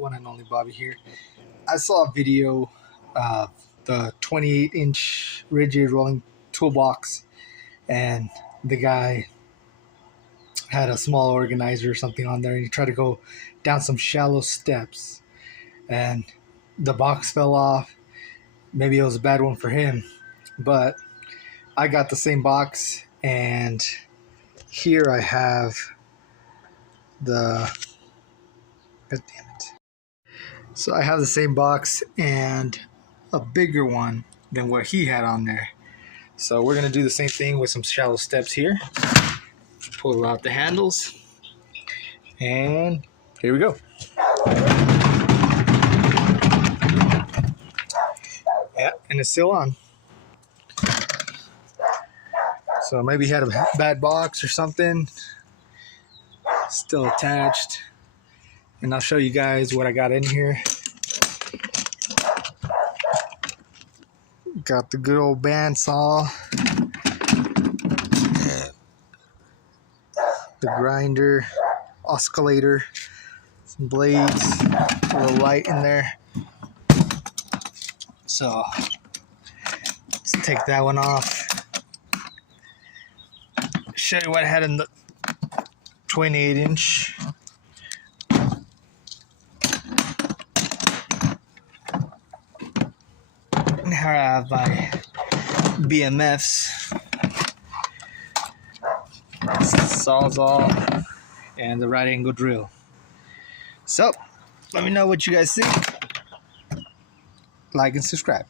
one and only Bobby here. I saw a video of the 28-inch rigid rolling toolbox, and the guy had a small organizer or something on there, and he tried to go down some shallow steps, and the box fell off. Maybe it was a bad one for him, but I got the same box, and here I have the... God damn it. So I have the same box and a bigger one than what he had on there. So we're going to do the same thing with some shallow steps here. Pull out the handles, and here we go. Yeah, and it's still on. So maybe he had a bad box or something. Still attached. And I'll show you guys what I got in here. Got the good old bandsaw. The grinder, oscillator, some blades, a little light in there. So let's take that one off. Show you what I had in the 28-inch. Here I have my BMFs, Sawzall, and the right angle drill. So let me know what you guys think. Like and subscribe.